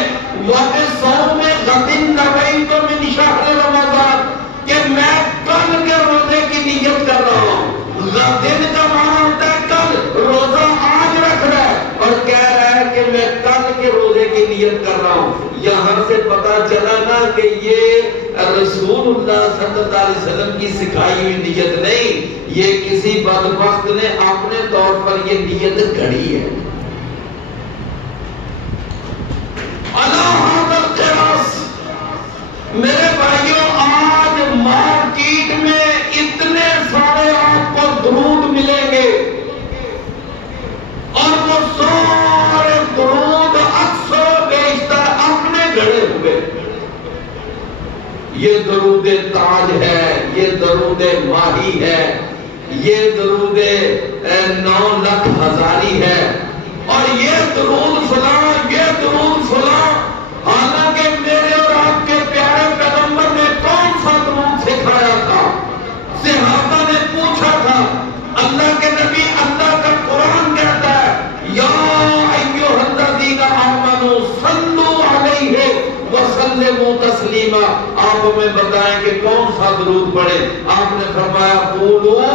وَبِصَوْمِ غَدٍ نَوَيْتُ مِنْ شَهْرِ رَمَضَانَ، کہ میں کل کے روزے کی نیت کر رہا ہوں. غدن کا معنی ہوتا ہے کل، روزہ آج رکھ رہا ہے اور کہہ رہا ہے کہ میں کل کے روزے کی نیت کر رہا ہوں. یہاں سے پتا چلا نا کہ یہ رسول اللہ صلی اللہ علیہ وسلم کی سکھائی ہوئی نیت نہیں، یہ کسی بدبخت نے اپنے طور پر یہ نیت گھڑی ہے. میرے بھائیوں آج مارکیٹ میں اتنے سارے آپ کو درود ملیں گے اور وہ سارے درود اکثر بیشتر اپنے گھڑے ہوئے. یہ درود تاج ہے، یہ درود ماہی ہے، یہ درود 9 لاکھ ہزاری ہے، اور یہ درود فلاں، یہ درود فلاں. حالانکہ میرے اور آپ کے پیارے پیغمبر نے کون سا درود سکھایا تھا؟ صحابہ نے پوچھا تھا. اللہ کے نبی، اللہ کا قرآن کہتا ہے یا ایھا الذین آمنوا صلوا علیہ وسلموا تسلیما. آپ ہمیں بتائیں کہ کون سا درود پڑھیں. آپ نے فرمایا قولوا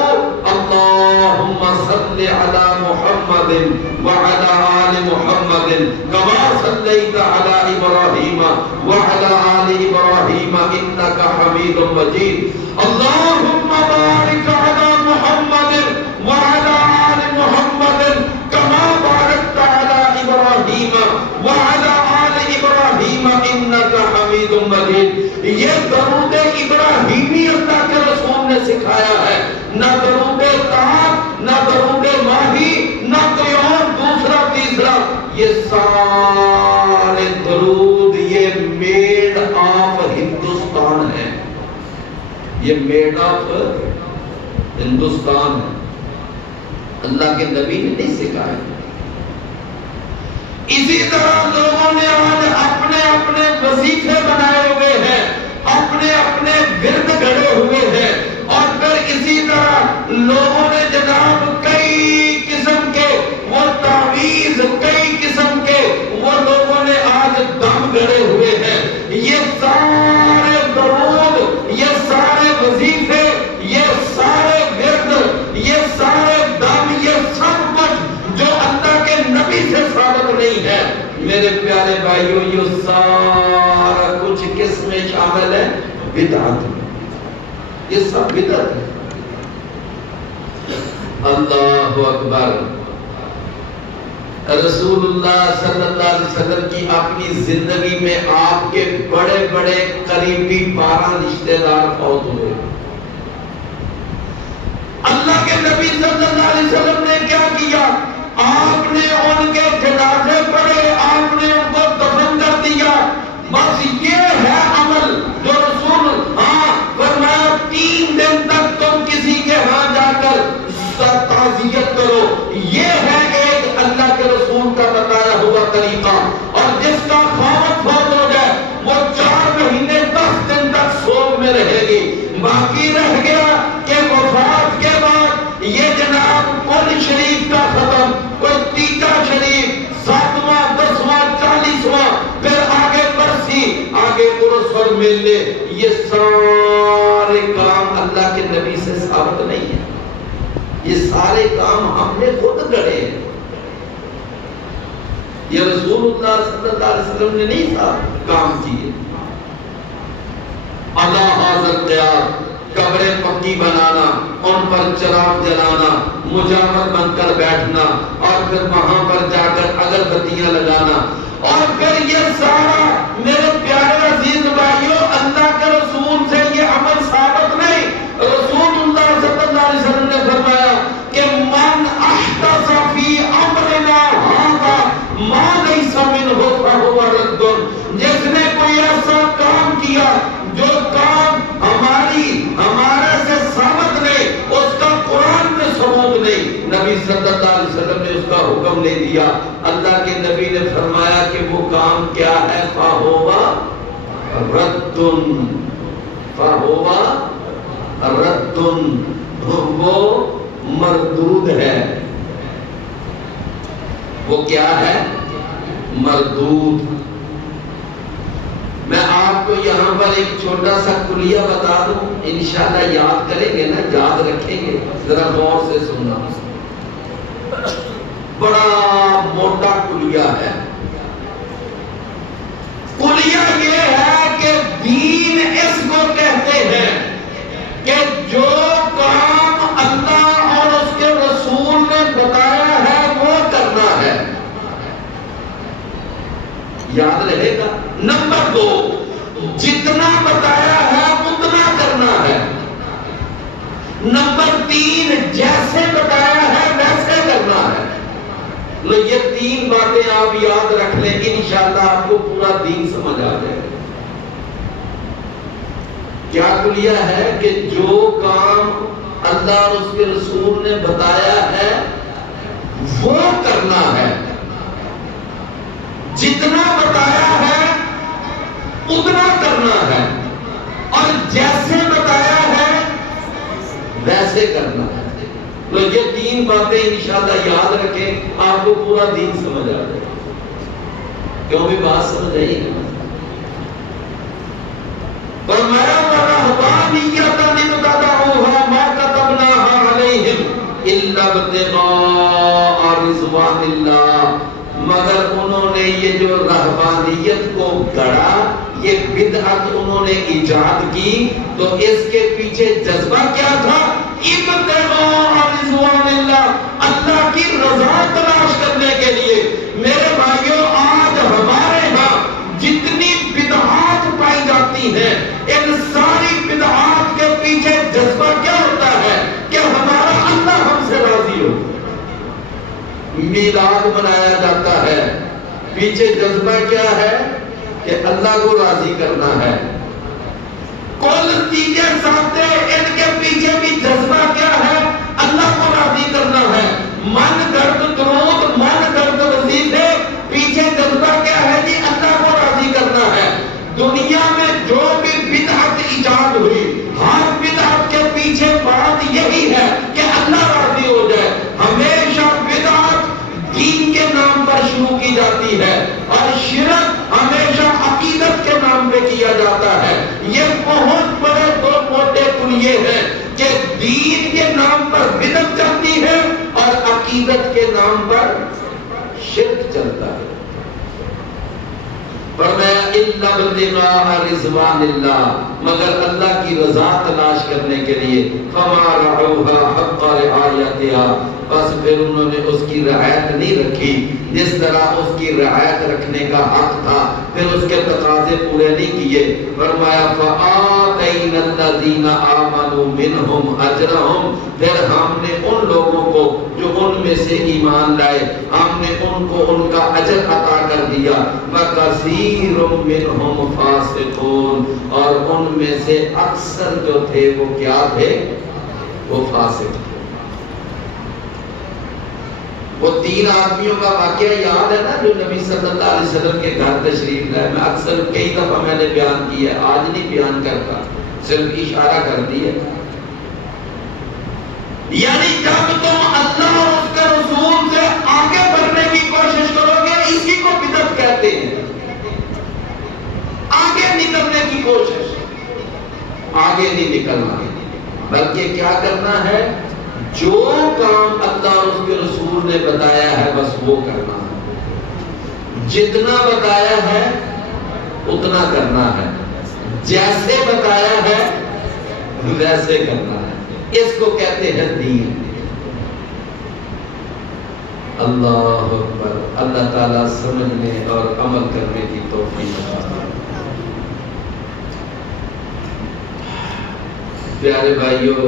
اللہم صل علی محمد وعلی آل محمد کما صلیت علی ابراہیم وعلی آل ابراہیم انک حمید مجید. اللہم بارک علی محمد وعلی آل محمد کما بارکت علی ابراہیم وعلی آل ابراہیم انک حمید مجید. یہ درود ابراہیمی اللہ کے رسول نے سکھایا ہے، نہ درود تاج، نہ درود ماہی، نہ کوئی اور دوسرا تیسرا. یہ سارے درود یہ میڈ آف ہندوستان ہے، یہ میڈ آف ہندوستان ہے، اللہ کے نبی نے نہیں سکھایا. اسی طرح لوگوں نے آج اپنے اپنے وظیفے بنائے ہوئے ہیں، اپنے اپنے ورد گڑے ہوئے ہیں، اور پھر اسی طرح لوگوں نے جناب کئی قسم کے وہ تعویذ، کئی قسم کے وہ لوگوں نے آج دم گڑے ہوئے ہیں. یہ سارے درود، یہ سارے وظیفے، یہ سارے ورد، یہ سارے دم، یہ سب کچھ جو اللہ کے نبی سے ثابت نہیں ہے. میرے پیارے بھائیوں یہ 'یہ 'یہ سارا کچھ کس میں شامل ہے؟ بدعت. یہ سب بدعت ہے۔ اللہ اکبر۔ رسول اللہ صلی اللہ علیہ وسلم کی اپنی زندگی میں آپ کے بڑے بڑے قریبی 12 رشتہ دار فوت ہوئے۔ اللہ کے نبی صلی اللہ علیہ وسلم نے کیا کیا؟ آپ نے ان کے جنازے پڑھے، آپ نے ان کو دفن کر دیا۔ بس یہ ہے عمل جو رسول فرمایا 3 دن تک تم کسی کے ہاں جا کر تعزیت کرو۔ یہ ہے ایک اللہ کے رسول کا بتایا ہوا طریقہ۔ اور جس کا خامد فوت ہو جائے وہ 4 مہینے 10 دن تک سوگ میں رہے گی۔ باقی رہ گیا کہ وفات کے بعد یہ جناب کل شریف کا ختم، کوئی تیجا شریف 7واں 10واں 40واں، پھر آگے برسی، آگے عرس اور میلے، یہ سارے کام اللہ کے نبی سے ثابت نہیں ہے۔ یہ سارے کام ہم نے خود گڑھے ہیں۔ یہ رسول اللہ صلی اللہ علیہ وسلم نے نہیں کام کیے۔ اللہ حاضر قیاد، قبریں پکی بنانا، ان پر چراغ جلانا، مجاور بن کر بیٹھنا، اور پھر وہاں پر جا کر اگربتیاں لگانا، اور پھر یہ سارا میرے پیارے عزیز بھائیوں اللہ کے رسول سے یہ عمل ثابت نہیں۔ رسول اللہ صلی اللہ علیہ وسلم نے فرمایا کہ من احدث فی امرنا ھذا ما لیس منہ فہو رد۔ جس نے کوئی ایسا کام کیا جو کام ہمارے سے ثابت نہیں، اس کا قرآن میں ثبوت نہیں، نبی صلی اللہ علیہ وسلم نے اس کا حکم لے دیا۔ اللہ کے نبی نے فرمایا کہ وہ کام کیا ہے؟ فَهُوَ رَدٌّ، فَهُوَ رَدٌّ، وہ مردود ہے۔ وہ کیا ہے؟ مردود۔ میں آپ کو یہاں پر ایک چھوٹا سا کلیہ بتا دوں، انشاءاللہ یاد کریں گے نا، یاد رکھیں گے، ذرا غور سے سننا۔ بڑا موٹا کلیہ ہے۔ کلیہ یہ ہے کہ دین اس کو کہتے ہیں کہ جو کام اللہ اور اس کے رسول نے بتایا ہے وہ کرنا ہے۔ یاد رہے گا۔ نمبر 2، جتنا بتایا ہے اتنا کرنا ہے۔ نمبر 3، جیسے بتایا ہے ویسے کرنا ہے۔ لو یہ 3 باتیں آپ یاد رکھ لیں، انشاءاللہ آپ کو پورا دین سمجھ آ جائے گا۔ کیا کلیہ ہے کہ جو کام اللہ اور اس کے رسول نے بتایا ہے وہ کرنا ہے، جتنا بتایا ہے اتنا کرنا ہے، اور جیسے بتایا ہے ویسے کرنا ہے۔ تو یہ 3 باتیں انشاءاللہ یاد رکھیں، آپ کو پورا دین سمجھ آ جائے گا۔ کیوں بھی بات سمجھ آئی؟ فرمایا وَرَهْبَانِيَّةً ابْتَدَعُوهَا مَا كَتَبْنَاهَا عَلَيْهِمْ إِلَّا ابْتِغَاءَ رِضْوَانِ اللَّهِ، مگر انہوں نے یہ جو رہبانیت کو گڑا، یہ بدعت انہوں نے ایجاد کی، تو اس کے پیچھے جذبہ کیا تھا؟ ابتغاء رضوان اللہ، اللہ کی رضا تلاش کرنے کے لیے۔ میرے بھائیوں، آج ہمارے ہاں جتنی بدعات پائی جاتی ہیں، ان ساری بدعات کے پیچھے جذبہ کیا ہوتا ہے کہ ہمارا اللہ ہم سے راضی ہو۔ میلاد منایا جاتا ہے، پیچھے جذبہ کیا ہے کہ اللہ کو راضی کرنا ہے۔ کل چیزیں ساتھ ان کے پیچھے بھی جذبہ کیا ہے؟ اللہ کو راضی کرنا ہے۔ من گرد درود، من گرد وظیفے، پیچھے جذبہ کیا ہے جی؟ اللہ کو راضی کرنا ہے۔ دنیا میں جو بھی بدعت ایجاد ہوئی، ہر بدعت کے پیچھے بات یہی ہے کہ اللہ راضی ہو جائے۔ ہمیشہ بدعت دین کے نام پر شروع کی جاتی ہے، اور شرک ہمیشہ عقیدت کے نام پہ کیا جاتا ہے۔ یہ بہت بڑے 2 موٹے کلیے ہیں کہ دین کے نام پر بدعت چلتی ہے اور عقیدت کے نام پر شرک چلتا ہے۔ فرمایا الا ابتغاء رضوان اللہ، مگر اللہ کی رضا تلاش کرنے کے لیے، فما رعوها حق رعایتها، بس پھر انہوں نے اس کی رعایت نہیں رکھی جس طرح اس کی رعایت رکھنے کا حق تھا، پھر اس کے تقاضے پورے نہیں کیے۔ فرمایا فآتینا الذین آمنوا منہم اجرہم، پھر ہم نے ان لوگوں کو جو ان میں سے ایمان لائے، ہم نے ان کو ان کا اجر عطا کر دیا۔ وَكَثِيرٌ مِّنْهُمْ فَاسِقُونَ، اور ان میں سے اکثر جو تھے وہ کیا تھے؟ وہ فاسق تھے۔ وہ 3 آدمیوں کا واقعہ یاد ہے نا جو نبی صلی اللہ علیہ وسلم کے گھر تشریف لائے؟ میں اکثر کئی دفعہ میں نے بیان کیا ہے، آج نہیں بیان کرتا، صرف اشارہ کر دیا۔ یعنی جب تم اللہ اور اس کے رسول سے آگے بڑھنے کی کوشش کرو گے، اسی کو بدعت کہتے ہیں، آگے نکلنے کی کوشش۔ آگے نہیں نکلنا بلکہ کیا کرنا ہے؟ جو کام اللہ اور اس کے رسول نے بتایا ہے بس وہ کرنا ہے، جتنا بتایا ہے اتنا کرنا ہے، جیسے بتایا ہے ویسے کرنا ہے، اس کو کہتے ہیں دین۔ اللہ اکبر، اللہ تعالیٰ سمجھنے اور عمل کرنے کی توفیق عطا فرمائے۔ پیارے بھائیوں،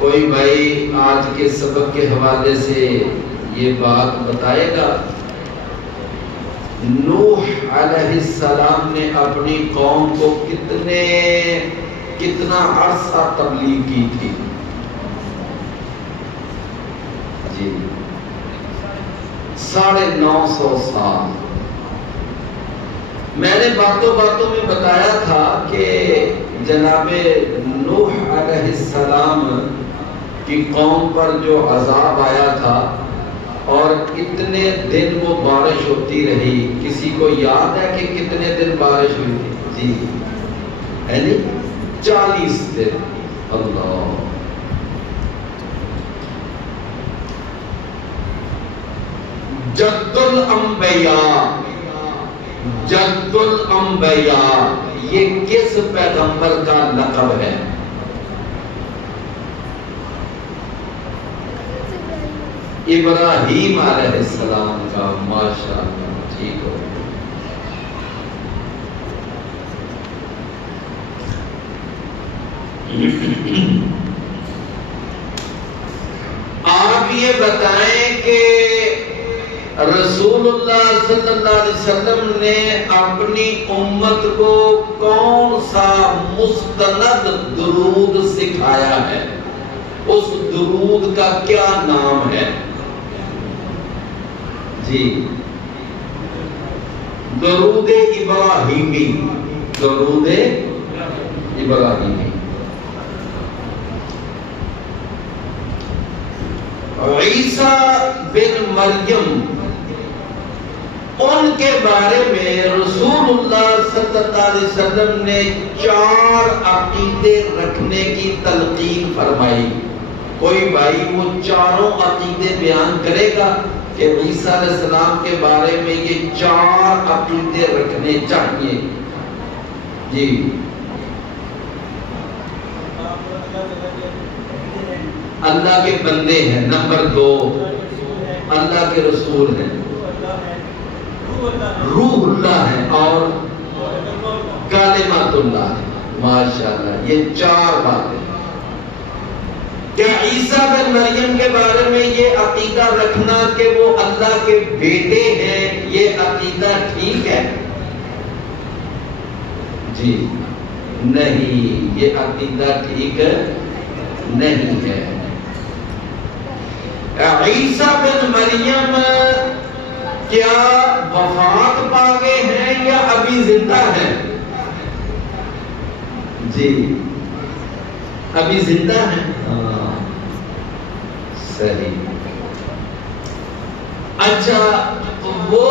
کوئی بھائی آج کے سبق کے حوالے سے یہ بات بتائے گا؟ نوح علیہ السلام نے اپنی قوم کو کتنا عرصہ تبلیغ کی تھی؟ جی 950 سال۔ میں نے باتوں میں بتایا تھا کہ جناب نوح علیہ السلام کی قوم پر جو عذاب آیا تھا اور کتنے دن وہ بارش ہوتی رہی، کسی کو یاد ہے کہ کتنے دن بارش ہوئی تھی؟ جی ہے نہیں، 40 دن۔ اللہ، جد الانبیاء، جد الانبیاء یہ کس پیغمبر کا لقب ہے؟ ابراہیم علیہ السلام کا۔ ماشاءاللہ، ٹھیک ہو۔ آپ یہ بتائیں کہ رسول اللہ صلی اللہ علیہ وسلم نے اپنی امت کو کون سا مستند درود سکھایا ہے؟ اس درود کا کیا نام ہے؟ جی درود ابراہیمی، درود ابراہیمی۔ عیسیٰ بن مریم، ان کے بارے میں رسول اللہ صلی اللہ علیہ وسلم نے 4 عقیدے رکھنے کی تلقین فرمائی۔ کوئی بھائی وہ 4 عقیدے بیان کرے گا کہ عیسیٰ علیہ السلام کے بارے میں یہ 4 عقیدے رکھنے چاہیے؟ جی اللہ کے بندے ہیں، نمبر 2 اللہ کے رسول ہیں، روح اللہ ہے اور کلمۃ اللہ ہے۔ ماشاءاللہ، یہ 4 باتیں۔ کیا عیسیٰ بن مریم کے بارے میں یہ عقیدہ رکھنا کہ وہ اللہ کے بیٹے ہیں، یہ عقیدہ ٹھیک ہے؟ جی نہیں، یہ عقیدہ ٹھیک نہیں ہے۔ عیسیٰ بن مریم کیا وفات پا گئے ہیں یا ابھی زندہ ہیں؟ جی ابھی زندہ ہیں۔ صحیح۔ اچھا، وہ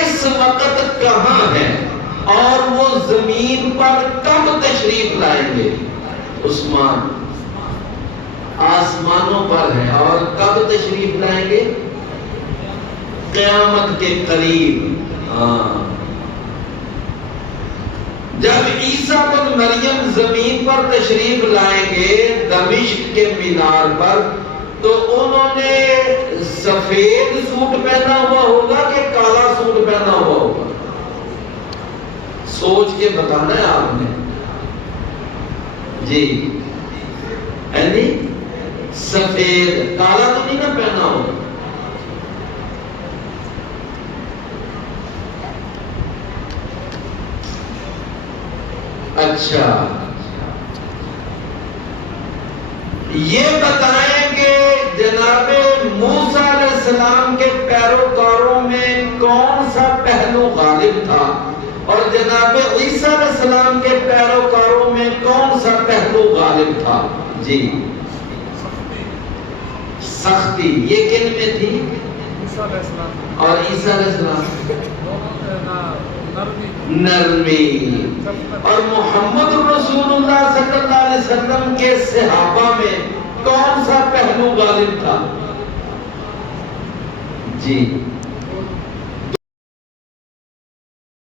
اس وقت کہاں ہیں اور وہ زمین پر کب تشریف لائیں گے؟ عثمان آسمانوں پر ہیں، اور کب تشریف لائیں گے؟ قیامت کے قریب. ہاں جب عیسیٰ بن مریم زمین پر تشریف لائیں گے دمشق کے مینار پر تو انہوں نے سفید سوٹ پہنا ہوا ہوگا کہ کالا سوٹ پہنا ہوا ہوگا؟ سوچ کے بتانا ہے آپ نے جی. یعنی سفید، کالا تو نہیں نہ پہنا ہوگا. اچھا یہ بتائیں کہ جناب موسیٰ علیہ السلام کے پیروکاروں میں کون سا پہلو غالب تھا اور جناب عیسیٰ علیہ السلام کے پیروکاروں میں کون سا پہلو غالب تھا؟ جی سختی. یہ کن میں تھی؟ اور عیسیٰ علیہ السلام نرمی. اور محمد رسول اللہ صلی اللہ علیہ وسلم کے صحابہ میں کون سا پہلو غالب تھا؟ جی